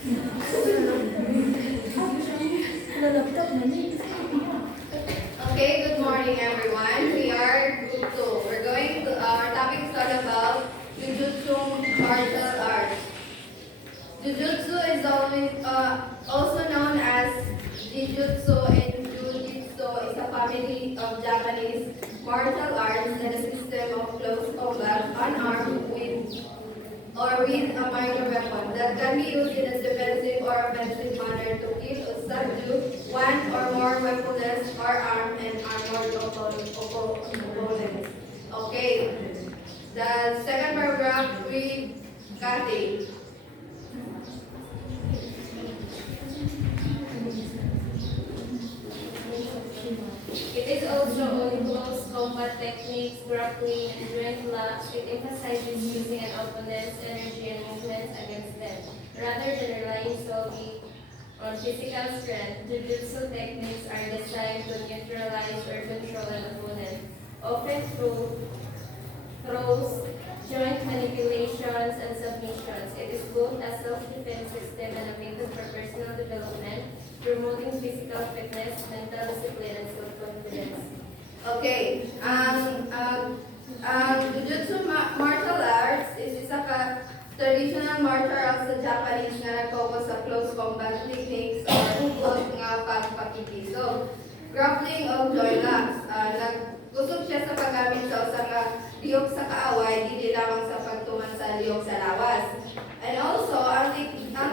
Okay, good morning everyone. We are group 2. Our topic is all about Jujutsu martial arts. Jujutsu is also known as Jujutsu and Jujutsu is a family of Japanese martial arts that is a system of close combat unarmed with a minor weapon that can be used in a defensive or offensive manner to kill or subdue one or more weaponless or armed and armored opponents. Okay, the second paragraph with Kathy. It is also on close combat techniques, grappling, and joint locks. It emphasizes using an opponent's energy and movements against them, rather than relying solely on physical strength. Jujutsu techniques are designed to neutralize or control an opponent, often through throws, joint manipulations, and submissions. It is both a self-defense system and a method for personal development, promoting physical fitness, mental discipline, and self-confidence. Okay, Jujutsu martial arts is a traditional martial arts sa Japanese na nag-focus sa close combat techniques or hugot nga pagpakikiso. Grappling o joint locks. Nagkusog siya sa paggamit sa usa ka lihok sa kaaway, dili lamang sa pagtuman sa lihok sa lawas. And also, ang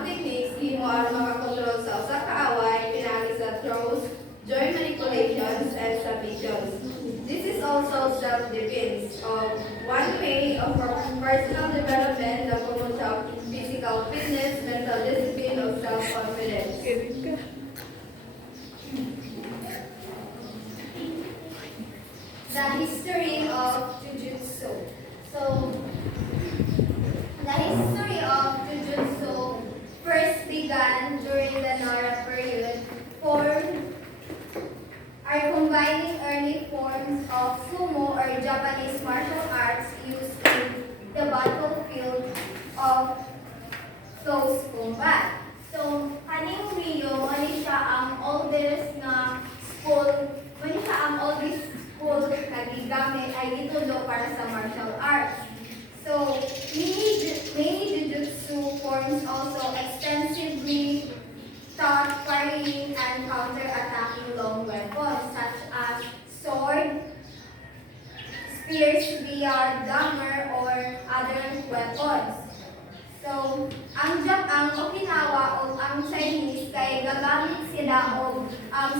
techniques himo aron makakontrol sa usa ka away pinaagi sa throws, joint manipulations, and submissions. This is also self-defense. One way of personal development na promote sa physical fitness, mental discipline, of self-confidence. The history of Jujutsu. So, the history of Jujutsu first began during the Nara period, are combining early forms of sumo or Japanese martial arts used in the battlefield of close combat. So, kaning Rio, mali siya ang oldest na school, mali siya ang oldest school na gigamit ay gitulo para sa martial arts. So, many Jujutsu forms also extensively taught parrying and counter-attacking long weapons such as sword, spear, spear, dagger, or other weapons. So, ang Okinawa o ang Chinese kay gagamit sila og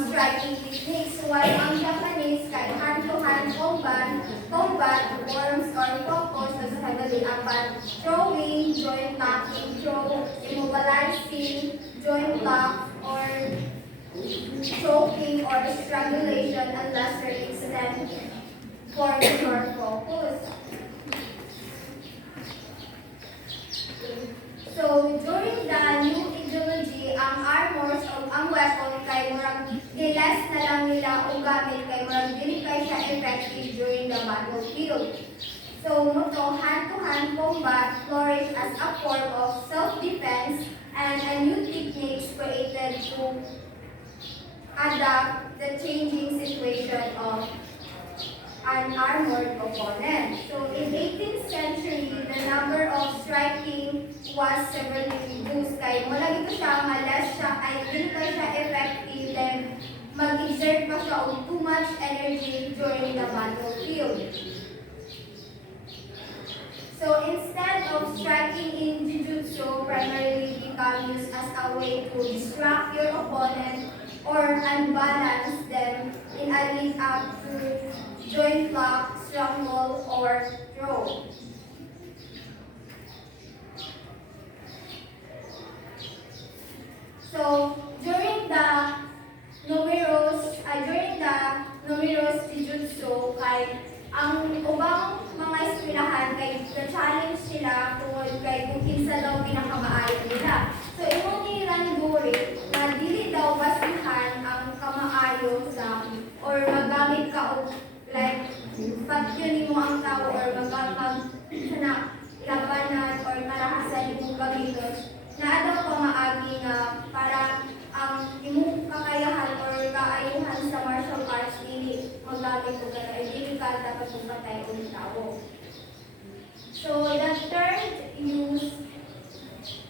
striking techniques, while ang Japanese kay hand-to-hand combat forms or focus sa kadalian throwing, joint locking, immobilizing, joint lock, or choking or strangulation and lesser extent for short focus. So, during the new ideology, ang armors o ang weapon kay murag less na lang nila o gamit kay murag dili kay siya effective during the battlefield. So, moto hand-to-hand combat flourished as a form of self-defense and a new techniques created to adapt the changing situation of an armored opponent. So in 18th century, the number of striking was severely reduced. Kaya mula dito siya, malas siya, ay hindi pa siya effective, then mag-exert pa siya of too much energy during the battlefield. So instead of striking in Jujutsu, primarily become used as a way to distract your opponent or unbalance them in a lead up to joint lock, strangle, or throw. So during the numerous Jujutsu, kay ang ubang mga eskwelahan kay na-challenge sila kung kinsa daw pinakamaayo nila. So imong ni Randori na dili daw basihan ang kamaayo sa or magamit ka og like pag-yun mo ang tao or labanan or marahasan imong gamiton na daw pamaagi nga para ang imong kakayahan or kaayuhan sa martial arts dili magamit og kana dili ka dapat magpatay og tawo. So the third use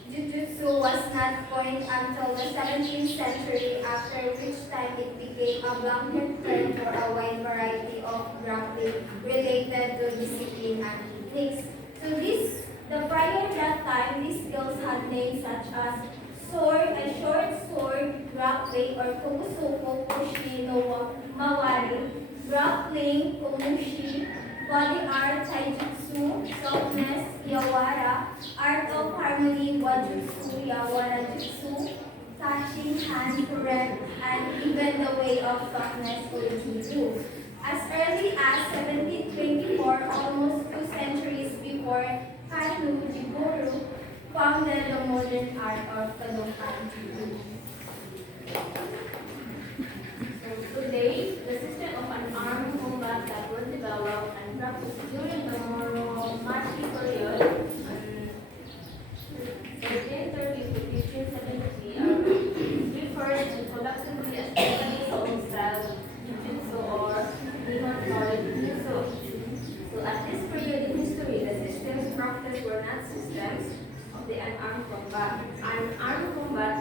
Jujutsu was not coined until the 17th century, after which time it became a blanket term for a wide variety of grappling related to discipline and techniques. The prior that time, these skills had names such as sword, a short sword, grappling, or kumusoko, kushi, no mawari, grappling, kumushi, body art, taijutsu, softness, yawara, art of harmony, wajutsu, yawara jutsu, touching, hand, rep, and even the way of softness, ujuju. As early as 1724, almost 2 centuries before Kanu Jigoro founded the modern art of Kadokan Judo. So today, the system of an armed combat that was developed and practiced during the Muromachi period, 1730 to 1573, are referred to collectively as Japanese old-style Jujutsu or Nihon-Tori Jujutsu. So at this period in history, the systems practiced were not systems of the unarmed combat,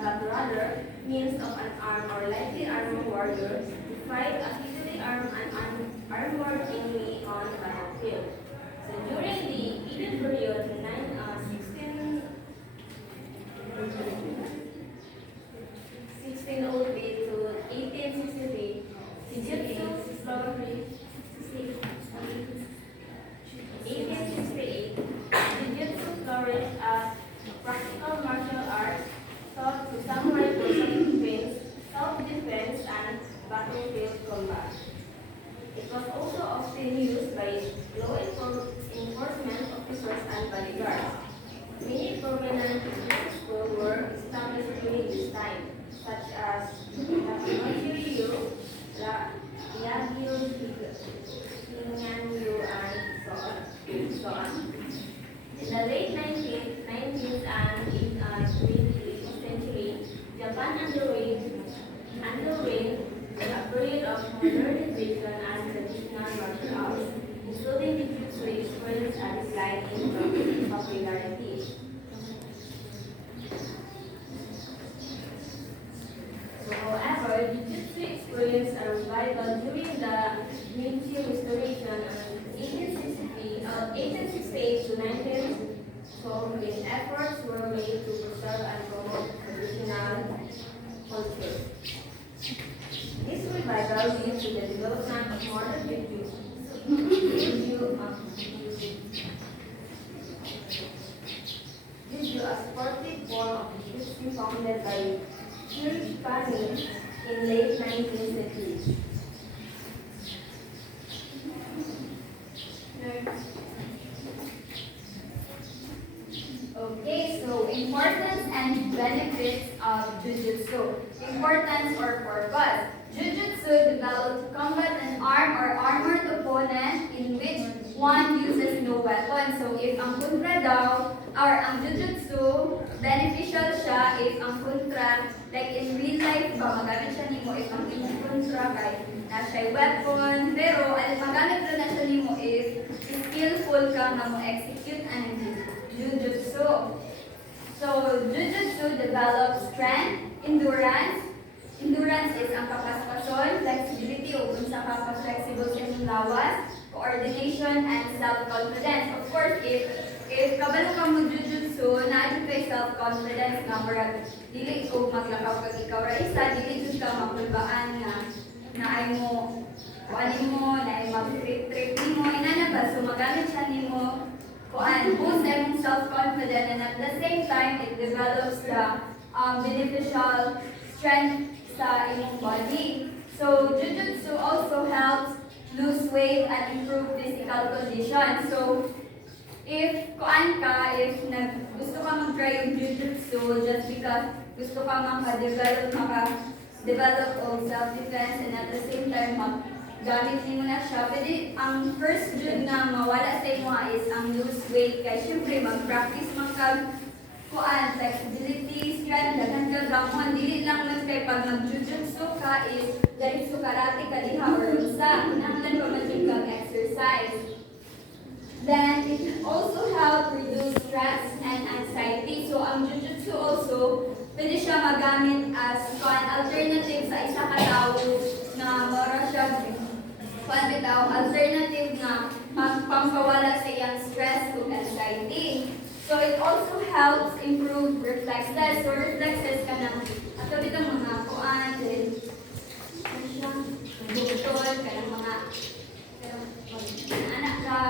but rather means of an armed or lightly armed warrior to fight a heavily armed and armored enemy on the battlefield. So during the Edo period, 1603 to 1863, Jujutsu slowly 1868, Jujutsu flourished as practical martial arts taught to samurai for self-defense and battlefield combat. It was also often used by law enforcement officers and bodyguards. Many prominent Jujutsu schools were established during this time, such as Takanoshi Ryu, Yagyu Shinyan-ryu, and so on. In the late 19th and 20th century, Japan underwent a period of modernization and traditional martial arts, including the Jujutsu, experienced a decline in popularity. So, however, Jujutsu experienced a revival during the Meiji Restoration in 1868 to 1912, when efforts were made to preserve and promote traditional culture. This revival led to the development of modern Jujutsu, a sportive form of Jujutsu founded by Japanese in late 19th century. Okay, so importance and benefits of Jujutsu. Importance or purpose. Jujutsu developed to combat an armed or armored opponent in which one uses no weapon. So if ang kontra daw, or ang Jujutsu, beneficial siya if ang kontra, like in real life ba, magamit siya nimo if ang imong kontra kay na siya weapon, pero magamit rin na siya nimo if skillful ka na mo execute ang Jujutsu. So, Jujutsu develops strength, endurance. Endurance is ang kapaspason, flexibility o kung sa flexible sa inyong lawas, coordination, and self-confidence. Of course, if kabalo ka mo Jujutsu, naadyo kay self-confidence nga murag dili ko maglakaw kag ikaw ra isa, dili jud ka mapulbaan na ay mo kuanin mo, na ay mag-trip nimo, inana ba? So, magamit siya nimo boost them self-confident, and at the same time, it develops the beneficial strength sa imong body. So, Jujutsu also helps lose weight and improve physical condition. So, if gusto ka mag-try yung Jujutsu just because gusto ka maka-develop of self-defense, and at the same time, gamit mo na siya. Pwede, ang first jud na mawala sa imo is ang lose weight. Kaya syempre, mag-practice flexibility, strength, daghan ka damon, dili lang man kay pag mag-jujutsu ka is diretso karate ka diha or unsa, kinahanglan pa man jud kang exercise. Then it also help reduce stress and anxiety. So ang jujutsu also pwede siya magamit as alternative sa isa ka tawo na mora siya bitaw alternative na pampawala sa iyang stress ug anxiety. So it also helps improve reflexes. So reflexes ka ng ato bitong mga kuan, then butol, ka ng mga anak ka.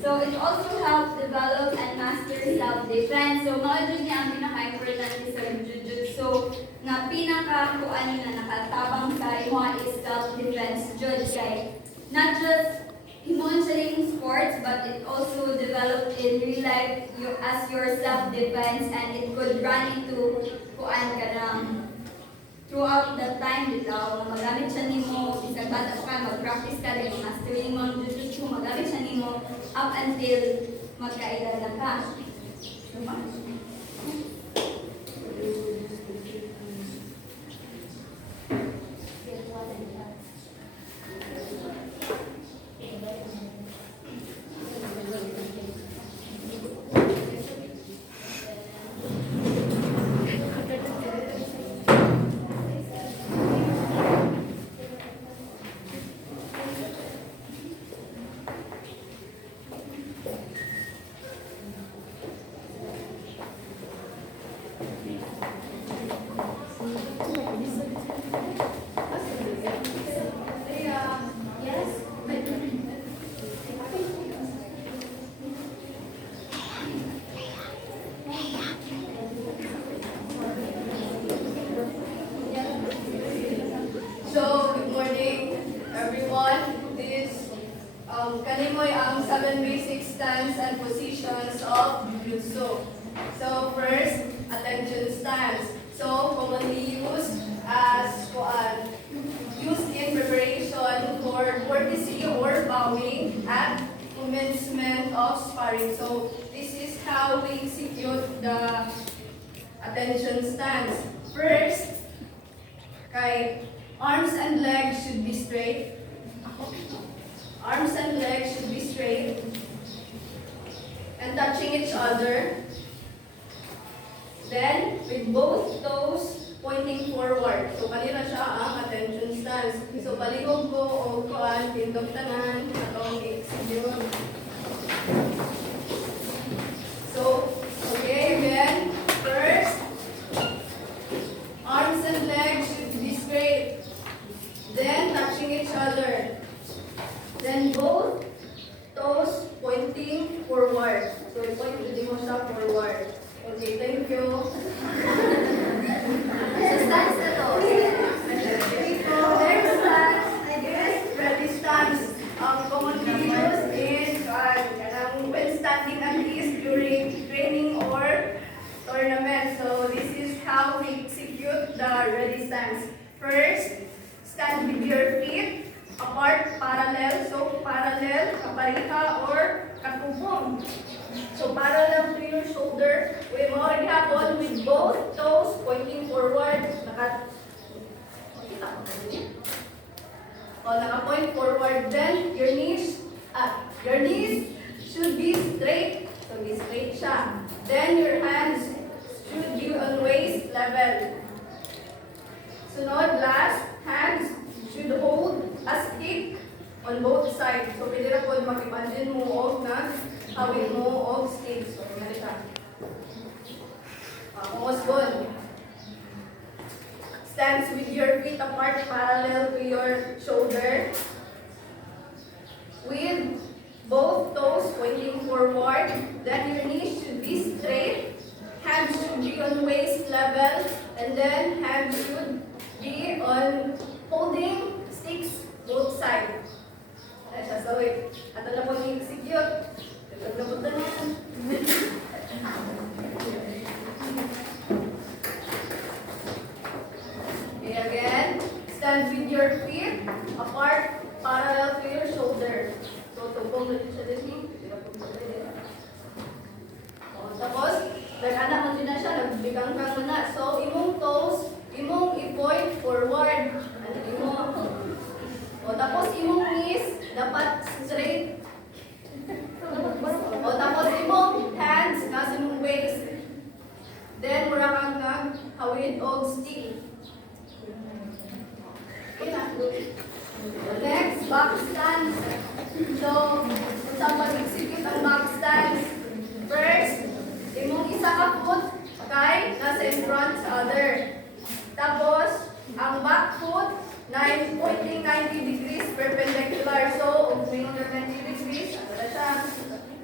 So it also helps develop and master self-defense. So mao jud niya ang pinaka-importante sa jujutsu na pinaka-kuan na nakatabang sa imo is self-defense jud kay not just Himon siya sports, but it also developed in real life as your self-defense, and it could run into kuan ka lang throughout the time bitaw na magamit siya nimo bisag bata pa ka mag-practice ka din mastery mo ang jujutsu magamit siya nimo up until magkaedad na ka. Kanimoy ang 7 basic stance and positions of Jujutsu. So first, attention stance. So commonly used as used in preparation for courtesy or bowing at commencement of sparring. So this is how we execute the attention stance. First, arms and legs should be straight. Arms and legs should be straight and touching each other. Then, with both toes pointing forward. So, kanina siya ang attention stance. So, paligog ko o kuan, pindog tanan, atong execute. So, okay, again. First, arms and legs should be straight. Then, touching each other. Then both toes pointing forward. So, i-point mo siya forward. Okay, thank you. So, stance na to. Next stance, ready stance. Commonly used in when standing at least during training or tournament. So, this is how we execute the ready stance. First, stand with your feet apart, parallel. So, parallel, kapariha, or katubong. So, parallel to your shoulder. We already hapon with both toes pointing forward. Naka-point forward. Then, your knees should be straight. So, be straight siya. Then, your hands should be on waist level. Sunod, last, hands should hold a stick on both sides. So, pwede na po makipandin mo og na hawin mo og stick. So, ganito. Kumusbon. Stands with your feet apart parallel to your shoulder. With both toes pointing forward. Then your knees should be straight. Hands should be on waist level. And then hands should be on holding sticks both sides. So wait, ato na po i-execute. Nagabot na yan. Okay, again. Stand with your feet apart, parallel to your shoulder. So, tupong na siya din. Tapos, nag-anak mo din na siya, bigangkang mo na. So, imong toes, imong i-point forward. O, tapos imong knees, dapat straight. O, tapos imong hands, nasa imong waist. Then, mura kang naghawid o stick. Next, back stance. So, sa pag-execute ang back stance, first, imong isa ka foot, okay, nasa in front sa other. Tapos, ang back foot, pointing 90 degrees perpendicular. So, moving 90 degrees, ano na siya?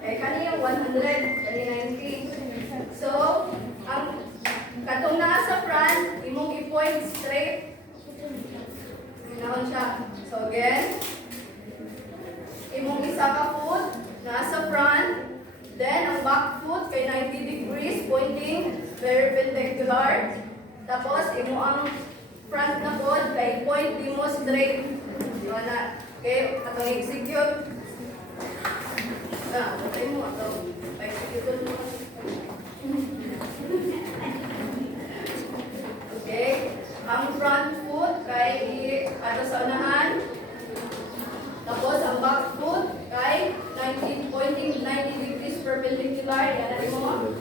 Eh, kanina 100, kanina 90. So, ang katong naa sa front, imong i-point straight. Ginahon siya. So, again, imong isa ka foot, nasa front. Then, ang back foot kay 90 degrees, pointing perpendicular. Tapos, imo ang front na foot kay point di mo straight. So, na. Okay, atong execute. Okay mo atong execute mo. Okay, ang front foot kay ato sa unahan. Tapos, ang back foot kay 90, pointing 90 degrees perpendicular. Yan mo.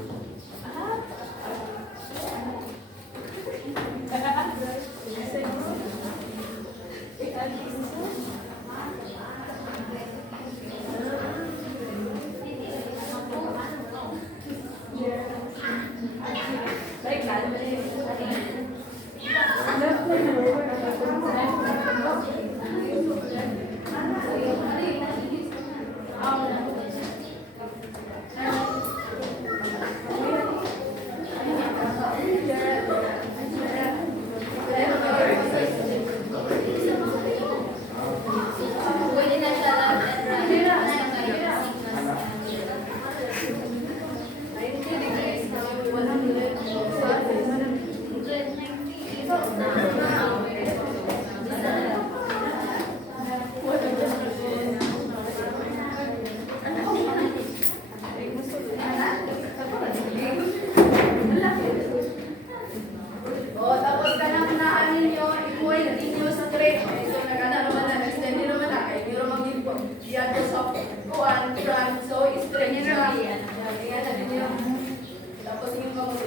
Pwede na siya left and right. 90 degrees na 100. O, tapos ka nang unahan ninyo, i-point ninyo straight. Okay, so, nagana naman na, extend nyo naman na, kaya nyo naman yung diyan to sa kuwan, front. So, straight nyo na. Tingnan na ninyo. Tapos yung kamot.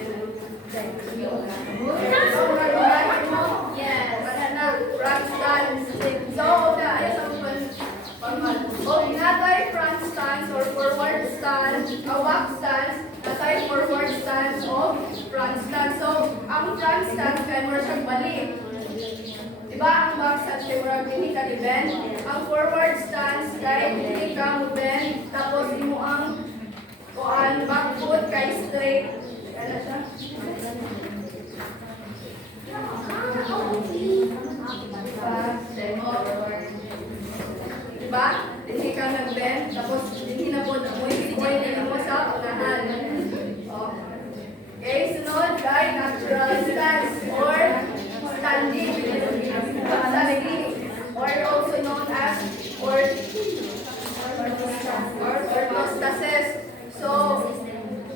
So, naganahan mo. Yes. Wala na, front stance. So, ayos ang natay front stance or forward stance, back stance, natay forward stance o front stance. So, ang front stance kaya mo siyang balik. Diba? Ang back stance kaya mo hindi ka i-bend. Ang forward stance kaya hindi ka mo bend. Tapos, imo ang back foot kay straight. Ano siya? Diba? Hindi ka nag-bend, tapos hindi na po point mo sa unahan. Okay, sunod kay natural stance or standing. Standing, or also known as orthostasis. So,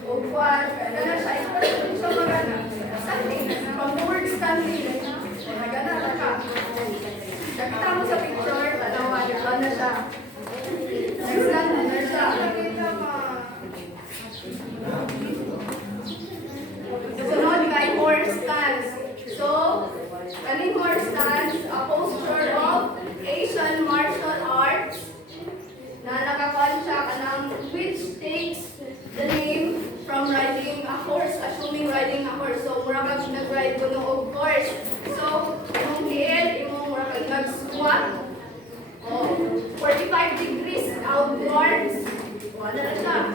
upuan, ano na siya? Ito siya magana. Standing. From the word standing, magana na ka. Nakita mo sa picture, tanawan, ano na siya? Next lang, ano na siya? Sunod kay horse stance. So, kaning horse stance, a posture of Asian martial arts na nakakuan siya kanang which takes the name from riding a horse, assuming riding a horse. So, mura kang nag-ride ko og horse. So, imong hiel, imong mura kang nag-squat. 45 degrees outwards. Wala na siya.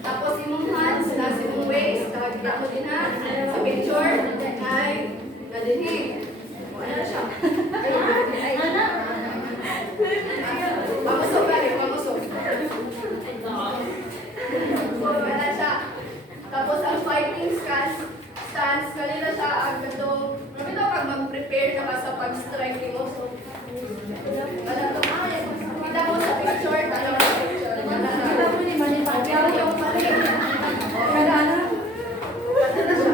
Tapos imong hands, nasa imong waist, nakakita mo din ha, sa picture, ay, nadinhi. Wala na siya. Pamusok ka rin, pamusok. Wala na siya. Tapos ang fighting stance, kanina siya ang katong, nakita pag mag-prepare ka ba sa pag-striking mo. So, wala to. Kita mo sa picture, ano sa picture. Wala na. Pagyaw yung pali. Wala na. Wala na siya.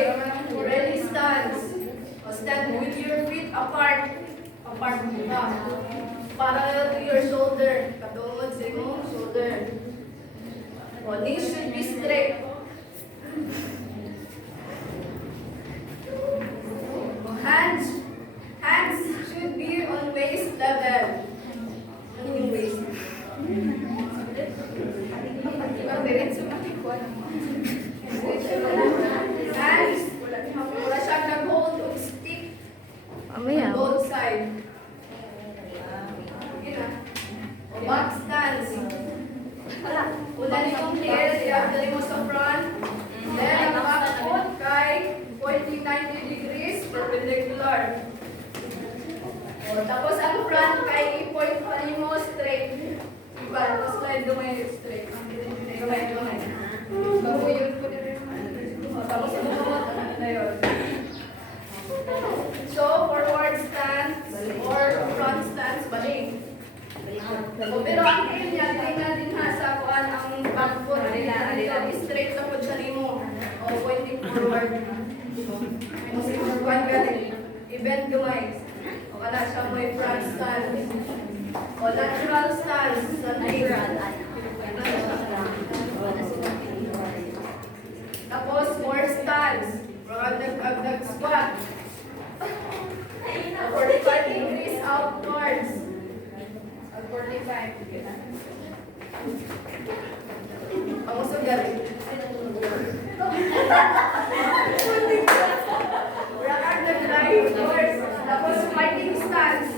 Okay, ready stance. Stand with your feet apart. Apart muna. Para to your shoulder. Katungod sa imong shoulder. Knees should be straight. Hands should be on waist level. Ano yung waist? Diretso matikwan. Hands, wala siyang nag-hold of stick on both sides. Sige na. O back stance. Una nitong clear, i-abdali mo sa front. Then, ang back foot kay 90 degrees perpendicular. O, tapos ang front kay i-point pa rin mo straight. Iba, tapos slide gamay straight. Gamay. Babuyod ko din. O, tapos ibukamot, ano na yun. So, forward stance or front stance, balik. O, pero ang aim niya, tingnan din ha sa kuan ang back foot. Straight sa pod sa limo. O, pointing forward. Kasi kuan galing. I-bend gamay. O, kana siya mo front stance. O, lateral stance. Sa leg. Tapos, more stance. Nag-squat. 45 degrees outwards. 45. Ako sa galing. Rakad na drive force. Tapos, fighting stance.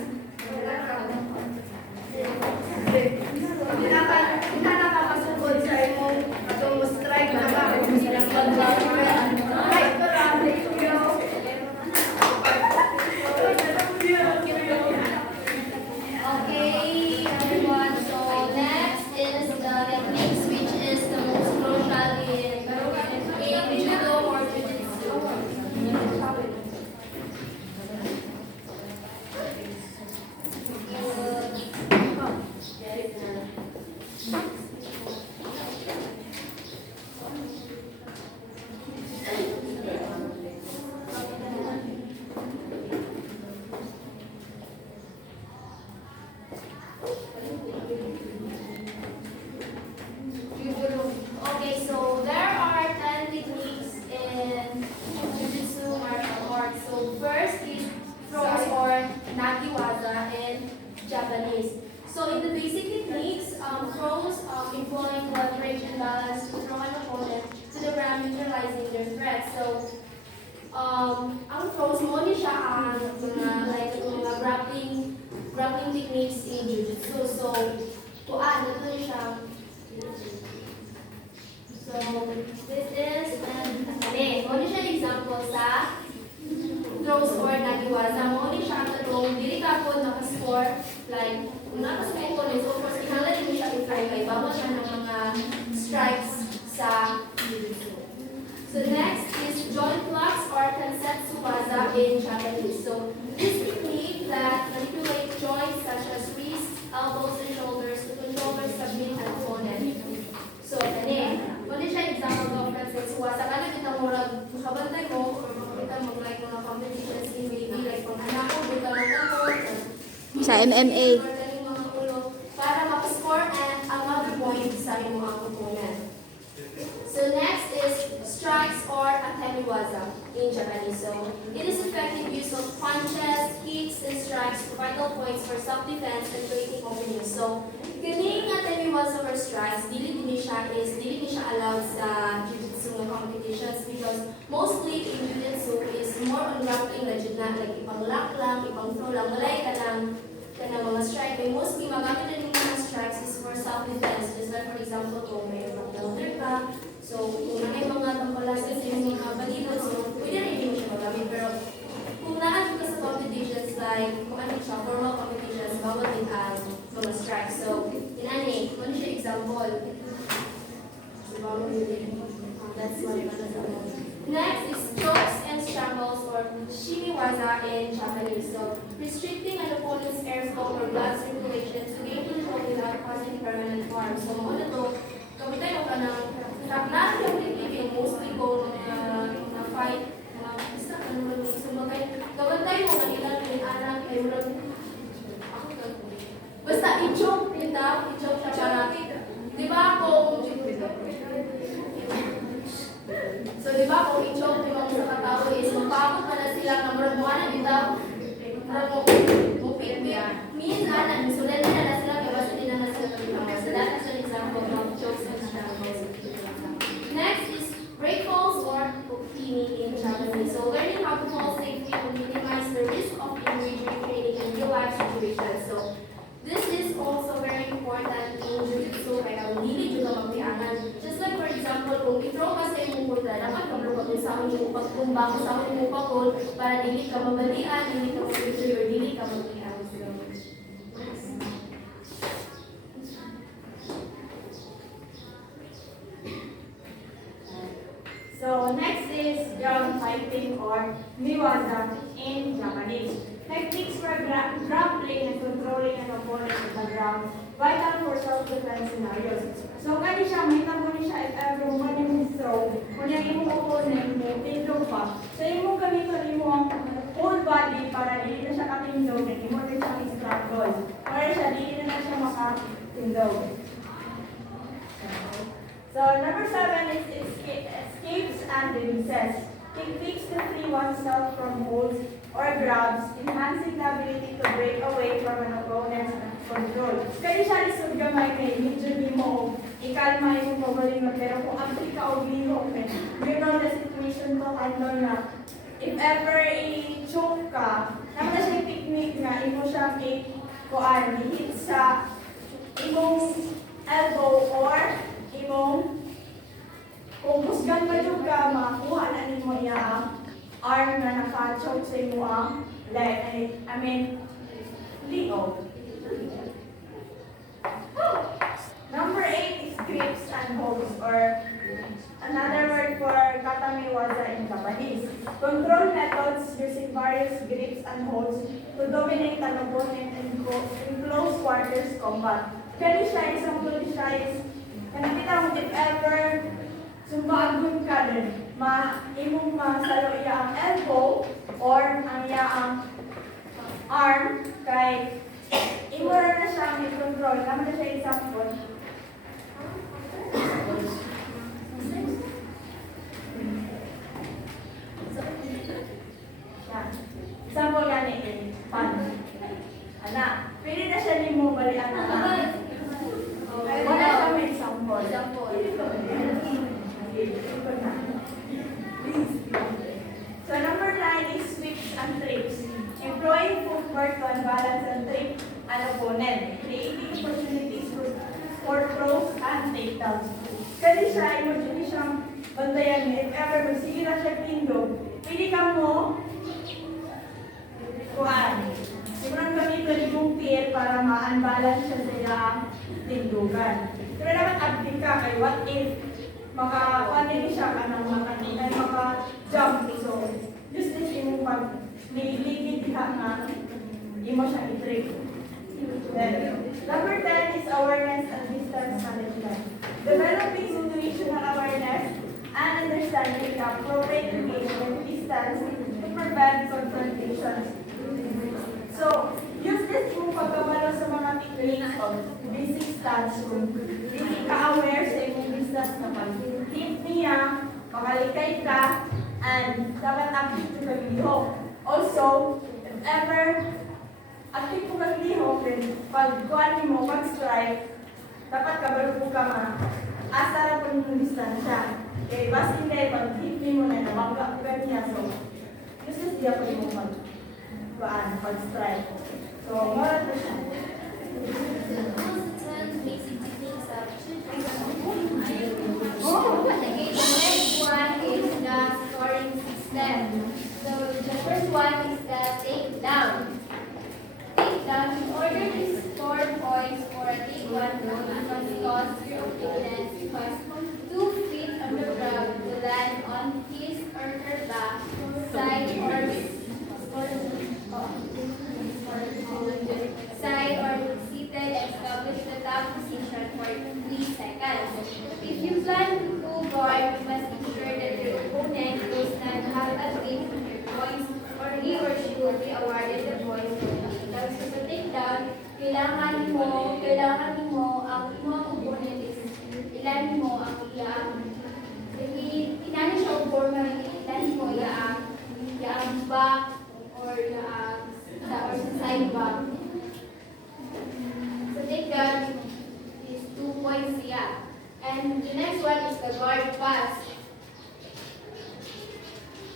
Hindi na nakakasugod sa imong atong strike na ba? Right to lang. Okay, everyone. So next is the techniques, which is the most crucial in judo or jujutsu. Okay, so there are 10 techniques in Jujutsu martial arts. So first is throws or nagiwaza in Japanese. So in the basic techniques, throws employing leverage and balance to throw an opponent to the ground, neutralizing their threat. So ang throws mo ni siya ang mga grappling techniques in Jujutsu. So tuan ito ni siya. So, this is mo siya example sa throws or nagiwaza. Mo siya ang tatong dili ka po nakascore. Like, kung nakascore ko so of course, kinala din siya i-try kay bawal siya ng mga strikes sa Jujutsu. So, next is joint locks or kansetsu waza in Japanese. So, this technique that manipulates joints such as wrists, elbows, and shoulders to control or submit an opponent. So, kung siya example of kansetsu waza, kaya kita mo makabantay mo, or makita mo like mga competitions in maybe like pang anak ko, buta lang ako, Sa MMA. para makascore and another point sa iyong mga opponent. So next is strikes or atemiwaza in Japanese. So it is effective use of punches, kicks, and strikes for vital points for self-defense and creating openings. So kining atemiwaza or strikes, dili siya allowed sa Jujutsu competitions because mostly in Jujutsu is more on grappling legit na like ipang-lock lang, ipang-throw lang, malay ka lang mga strike. But mostly magamit na yung mga strikes is for self-defense. Just like for example, kung may counter ka, so kung may mga tampalasan sa yung mga balibot, so pwede na hindi mo siya magamit. Pero kung naadyo ka sa competitions like, kung ano siya, formal competitions, bawal din ang mga strikes. So, inani, kung siya example, so bawal din. That's what I'm going to Next is chokes and strangles or shimiwaza in Japanese. So, restricting an opponent's airflow or blood circulation to gain control without causing permanent harm. So, mauna to, kapag tayo ka ng, natin yung mostly kung na-fight i-choke bitaw, i-choke siya para, di ba kung, so di ba kung i-choke, di ba kung sa katao is, magpaabot pa na sila na murag mo na bitaw, murag mo pit-pit, means anan, sulan na sila, kaya basta din na sila bitaw. So that's an example of chokes and strangles. Next is break falls or kokini in Japanese. So learning how to fall safely will minimize the risk of injury during training in real life situations. So this is also very important in Jujutsu kaya hindi juga magpiangan. Just like for example, kung i-throw ka sa imong punta, dapat ka malupag sa imong pagtumbang sa imong pakol para dili ka mabalian, dili ka mag-injury, or dili ka magpiangan. So next is ground fighting or niwaza in Japanese. Techniques for grappling and controlling an opponent on the ground, vital for self-defense scenarios. So kani siya, mahita mo ni siya if ever mo yung throw, kung yung imong opponent mo, tindog pa. So imong gamiton imong whole body para dili na siya katindog, and imong rin siyang struggle. Para siya, dili na siya makatindog. So number 7 is escapes and releases. Techniques to free oneself from holds or grabs, enhancing the ability to break away from an opponent's control. Kaya siya lisod gamay kay medyo ni mo, ikalma yung pagaling pero kung ang ka o bihok, you know the situation to handle na. If ever i-choke ka, naman na siya yung technique na imo siyang i-hit sa imong elbow or imong kung husgan pa yung ka, makuha na ni mo yung arm na naka-choke sa imo ang leg. Ligo. Number 8 is grips and holds, or another word for katamiwaza in Japanese. Control methods using various grips and holds to dominate an opponent in close quarters combat. Kaya siya, example siya is, nakita mo if ever sumbagon ka din, imong masalo iya ang elbow or ang iya ang arm kay imo na siya ang i-control. Naman na siya example. Example gani pan. Ana, pwede na siya nimo balian na. Wala siya may example. So number 9 is sweeps and trips. Employing footwork to unbalance and trip an opponent. Creating opportunities for throws and takedowns. Kasi siya, imagine siyang bantayan niya. If ever magsige na siya tindog, pwede ka mo kuhaan. Sigurang gamitin yung peer para ma-unbalance siya sa iyang tindugan. Pero dapat active ka kay what if maka-panili siya ka ng maka-jump. So, use this in pag niligid diha nga imo siya i-trick. Then, number 10 is awareness and distance management. Developing situational awareness and understanding the appropriate engagement distance to prevent confrontations. So, use this kung pagkabalo sa mga techniques of basic stance kung hindi ka-aware sa imong business na pag-hit niya, makalikay ka, and dapat active to kaglihok. Also, if ever active po kaglihok, pag-kuhan mo, pag-strike, dapat kabalo po ka asa na po yung distansya. Okay, bas hindi, pag-hit mo na, nabangga po niya. So, uses diya po yung pag-strike. So, moral po siya. Basic techniques of Okay, the next one is the scoring system. So the first one is the takedown. Takedown, in order to score points for a take-one goal, you must cause your opponent because 2 feet on the ground to land on his or her back, side or seated, establish the top position for 3 seconds. If you plan to go guard, you must ensure that your opponent does not have a grip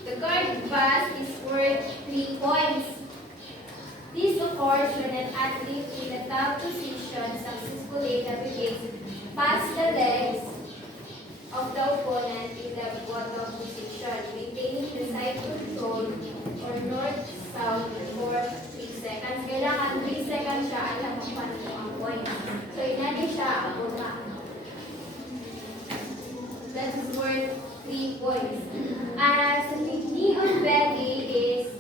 The guard pass is worth 3 points. This occurs when an athlete in the top position successfully navigates past the legs of the opponent in the bottom position, maintaining the side control or north-south for 3 seconds. Kailangan 3 seconds siya alam kung paano ang point. So, inali siya ang una. That's worth 3 points. As the knee on belly is,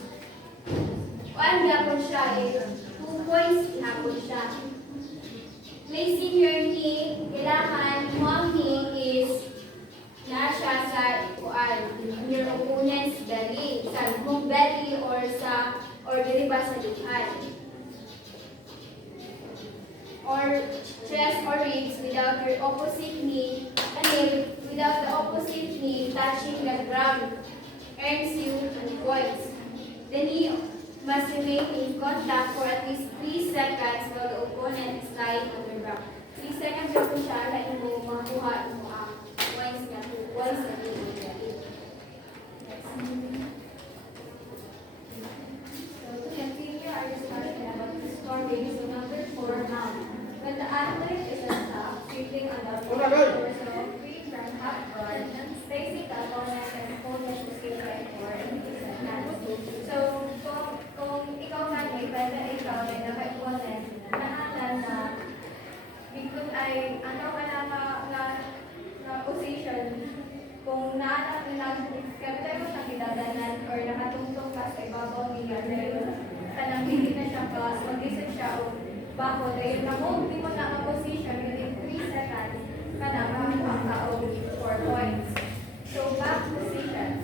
ang yapon siya is 2 points yapon siya. Placing your knee, kailangan mo ang knee is nasa sa your opponent's belly, sa mong belly or diri ba sa likod. Or chest or ribs without your opposite knee, without the opposite knee touching the ground, earns you 2 points. The knee must remain in contact for at least 3 seconds while the opponent is lying on the ground. 3 seconds na po siya, lain mo makuha mo ang points na 2 points na po. So to continue our discussion about the scoring, so number 4 now. When the athlete is on top, sitting on the floor, torso free from half guard, facing the opponent and opponent is given for 80 seconds. So kung ikaw man ay pwede ikaw ay naka-opponent, nahalan na bigod ay ano ka na position, kung naanak kapag mo siyang idadanan or nakatungtong ka sa ibabaw niya, dahil kanang hindi na siya pa, mag-isip siya o bako, dahil na-hold mo na ang position within 3 seconds, kanang makakuha ka o 4 points. So, back position.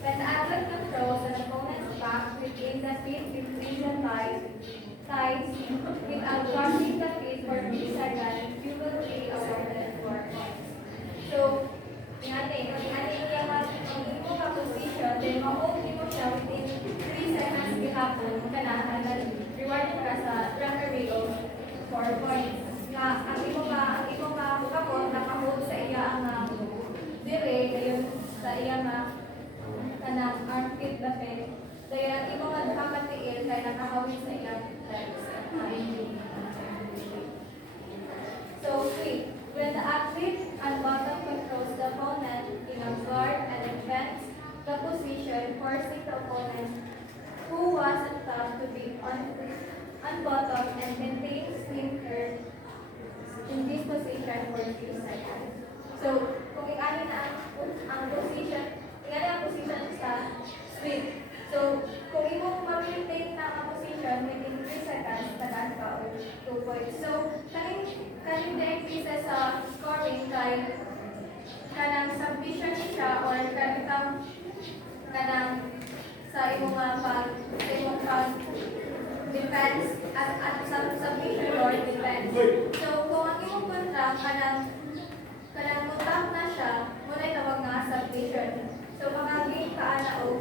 When the athlete controls an opponent's back within the feet with freedom thighs, without crossing the feet for 3 seconds, you will be awarded 4 points. So, ingani niya ang imo ka position, then ma-hold mo siya within 3 seconds gihapon, kanahan na rewarded ka sa referee of 4 points. Nga, ang imo ka kapon, naka-hold sa iya ang dire, gayon sa iya kanang armpit lapit. Dahil ang imo nga nakapatiil, kaya nakahawin sa iya legs. So, 3. When the athlete at bottom controls the opponent in a guard and advance the position, forcing the opponent who was at top to be on bottom and maintain swing curve in this position for 3 seconds. So, kung ikani na ang position, ikani ang position sa swing. So, kung imo ma-maintain na ang position within 3 seconds, tagaan ka o 2 points. So, kaning na-increase sa scoring kay kanang submission siya or kanang sa imong pag defense at submission or defense. So, kung ang imong kontra kanang mo-tap na siya, muna tawag nga submission. So, makaging ka na o